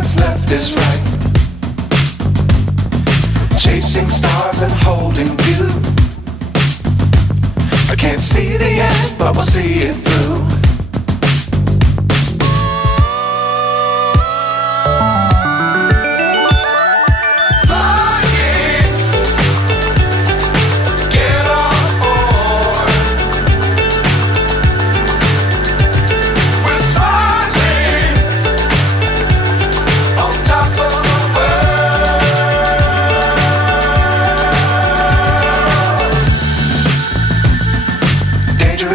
what's left is right. Chasing stars and holding you. I can't see the end, but we'll see it through.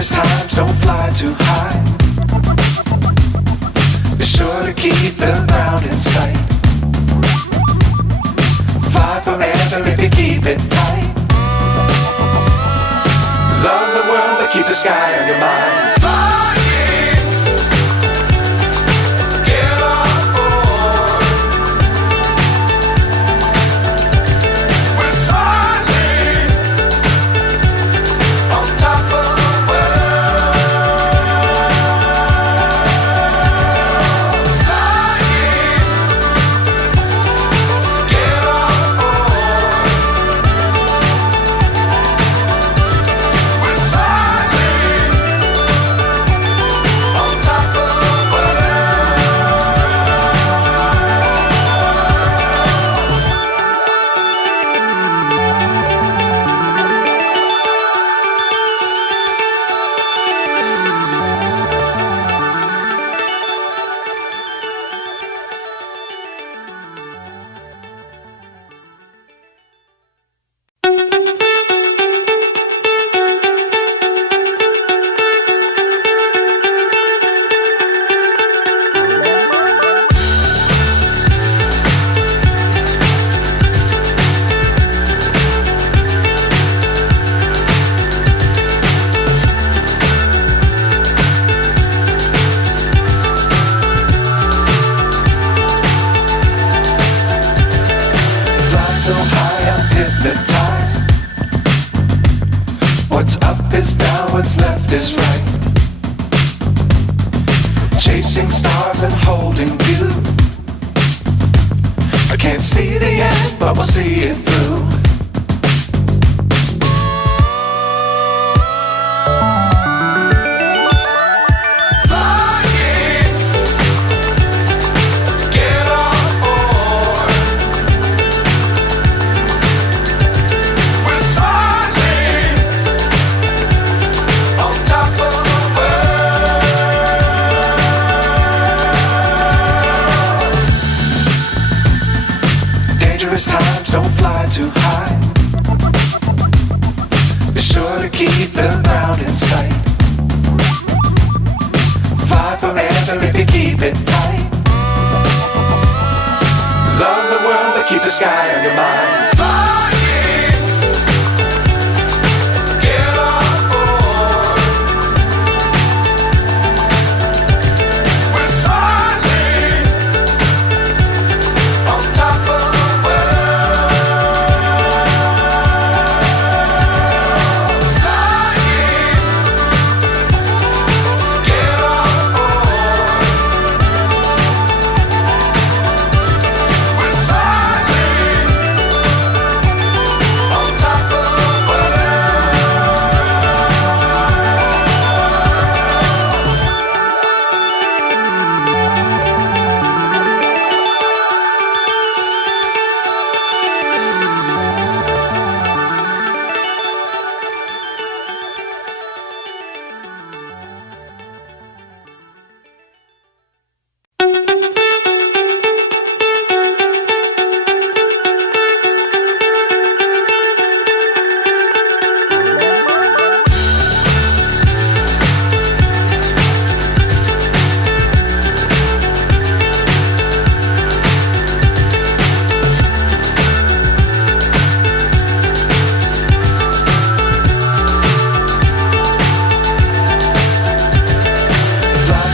Times don't fly too high. Be sure to keep the ground in sight. Fly forever if you keep it tight. Love the world but keep the sky on your mind. So high I'm hypnotized. What's up is down, what's left is right. Chasing stars and holding you. I can't see the end, but we'll see it through. Times don't fly too high. Be sure to keep the ground in sight. Fly forever if you keep it tight. Love the world but keep the sky on your mind.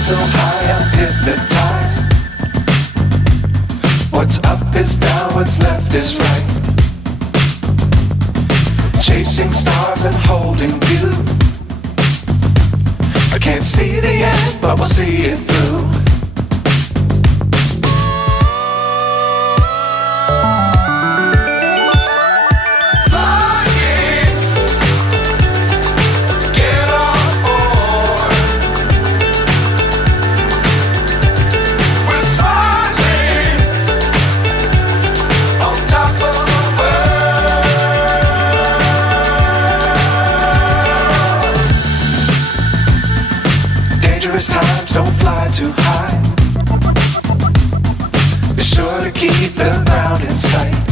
So high I'm hypnotized. What's up is down, what's left is right. Chasing stars and holding you. I can't see the end, but we'll see it through. don't fly too high. Be sure to keep the ground in sight.